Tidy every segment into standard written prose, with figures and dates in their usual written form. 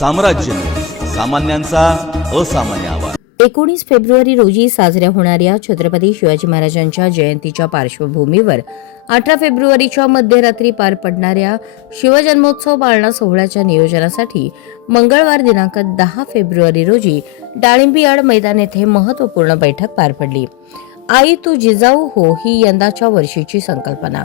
साम्राज्य सामान्यांचा असामान्य आवाज। 19 फेब्रुवारी रोजी साजऱ्या होणाऱ्या छत्रपती शिवाजी महाराजांच्या जयंतीच्या पार्श्वभूमीवर 18 फेब्रुवारीच्या मध्यरात्री पार पडणाऱ्या शिवजन्मोत्सव पाळणा सोहळ्याच्या नियोजनासाठी मंगळवार दिनांक 10 फेब्रुवारी रोजी डाळिंबियाड मैदान येथे महत्त्वपूर्ण बैठक पार पडली। आई तू जिजाऊ हो ही यंदाच्या वर्षीची संकल्पना।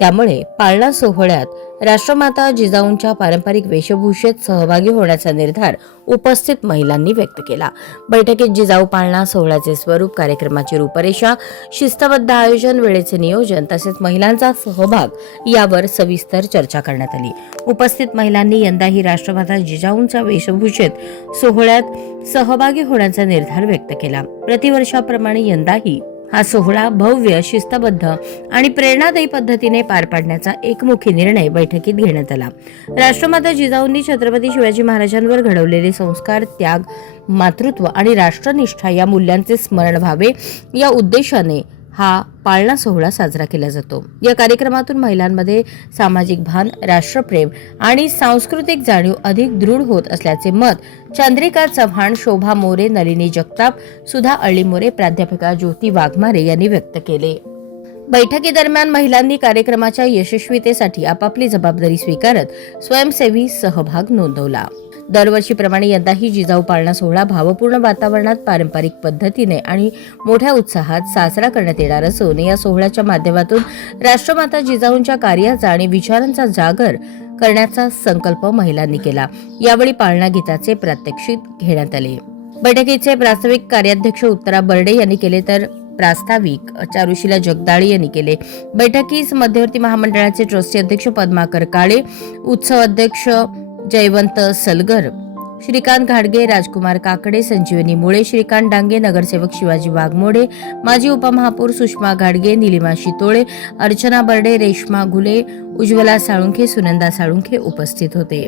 त्यामुळे पाळणा सोहळ्यात राष्ट्रमाता जिजाऊंच्या पारंपरिक वेशभूषेत सहभागी होण्याचा निर्धार उपस्थित महिलांनी व्यक्त केला। बैठकीत जिजाऊ पाळणा सोहळ्याचे स्वरूप, कार्यक्रमाची रूपरेषा, शिस्तबद्ध आयोजन, वेळेचे नियोजन तसेच महिलांचा सहभाग यावर सविस्तर चर्चा करण्यात आली। उपस्थित महिलांनी यंदाही राष्ट्रमाता जिजाऊंच्या वेशभूषेत सोहळ्यात सहभागी होण्याचा निर्धार व्यक्त केला। प्रतिवर्षाप्रमाणे यंदाही हा सोहळा भव्य, शिस्तबद्ध आणि प्रेरणादायी पद्धतीने पार पाडण्याचा एकमुखी निर्णय बैठकीत घेण्यात आला। राष्ट्रमाता जिजाऊंनी छत्रपती शिवाजी महाराजांवर घडवलेले संस्कार, त्याग, मातृत्व आणि राष्ट्रनिष्ठा या मूल्यांचे स्मरण व्हावे या उद्देशाने हा पाळणा सोहळा साजरा केला जातो। या कार्यक्रमातून महिलांमध्ये सामाजिक भान, राष्ट्रप्रेम आणि सांस्कृतिक जाणीव अधिक दृढ होत असल्याचे मत चंद्रिका चव्हाण, शोभा मोरे, नलिनी जगताप, सुधा अळीमोरे, प्राध्यापिका ज्योती वाघमारे यांनी व्यक्त केले। बैठकीदरम्यान महिलांनी कार्यक्रमाच्या यशस्वीतेसाठी आपापली जबाबदारी स्वीकारत स्वयंसेवी सहभाग नोंदवला। दरवर्षीप्रमाणे यंदाही जिजाऊ पाळणा सोहळा भावपूर्ण वातावरणात पारंपरिक पद्धतीने आणि मोठ्या उत्साहात साजरा करण्यात येणार असून या सोहळ्याच्या माध्यमातून राष्ट्रमाता जिजाऊंच्या कार्याचा आणि विचारांचा जागर करण्याचा संकल्प महिलांनी केला। यावेळी पाळणा गीताचे प्रात्यक्षिक घेण्यात आले। बैठकीचे प्रास्ताविक कार्याध्यक्ष उत्तरा बर्डे यांनी केले तर प्रास्ताविक चारुशीला जगदाळे यांनी केले। बैठकीस मध्यवर्ती महामंडळाचे ट्रस्टी अध्यक्ष पद्माकर काळे, उत्सव अध्यक्ष जयवंत सलगर, श्रीकांत घाडगे, राजकुमार काकडे, संजीवनी मुळे, श्रीकांत डांगे, नगरसेवक शिवाजी वाघमोडे, माजी उपमहापौर सुषमा घाडगे, निलिमा शितोळे, अर्चना बर्डे, रेश्मा घुले, उज्ज्वला साळुंखे, सुनंदा साळुंखे उपस्थित होते।